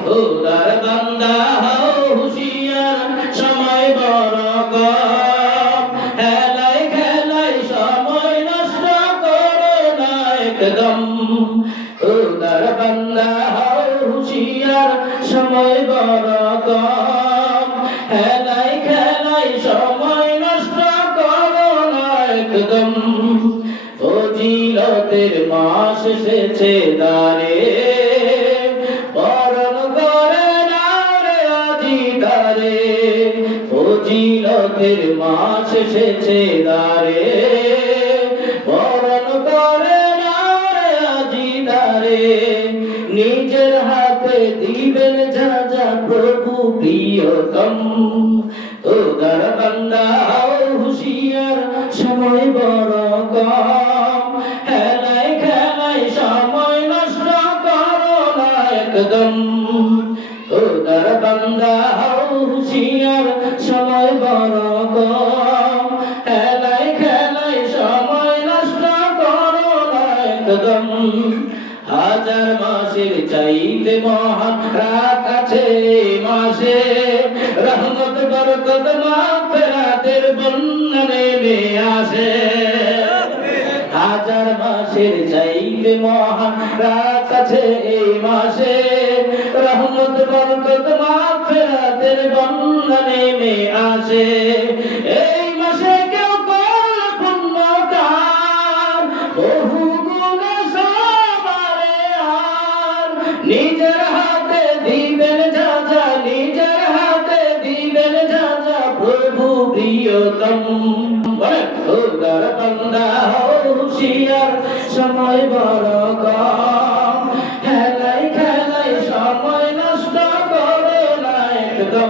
খোদার বান্দা হও হুঁশিয়ার সময় বড় কম হেলায় খেলায় সময় নষ্ট করো না একদম খোদার বান্দা হও হুঁশিয়ার সময় বড় কম হেলায় খেলায় সময় নষ্ট করো না একদম ফজিলতের মাস এসেছে দ্বারে বরণ করে নাও রে আজি দ্বারে ফজিলতের মাস এসেছে দ্বারে বরণ করে নাও রে আজি দ্বারে নিজের হাতে দিবেন যা যা প্রভু প্রিয়তম খোদার বান্দা হও হুঁশিয়ার সময় বড় কম হেলায় খেলায় সময় নষ্ট করো না একদম খোদার বান্দা হও হুঁশিয়ার সময় বড় কম হেলায় খেলায় সময় নষ্ট করো না একদম হাজার মাসের চাইতে মহান রাত আছে মাসে রহমত বরকত মাগফিরাতের বন্যা নেমে আসে হাজার মাসের চাইতে মহান রাত আছে এই মাসে রহমত বরকত মাগফিরাতের বন্যা নেমে আসে এই মাসে কেউ করলে পুণ্য কাজ বহু গুণে সবারে আর নিজের হাতে দিবেন যা যা নিজের হাতে দিবেন যা যা প্রভু প্রিয়তম বলেন খোদার বান্দা হও হুঁশিয়ার সময় বড় কম হেলায় খেলায় সময় নষ্ট করো না একদম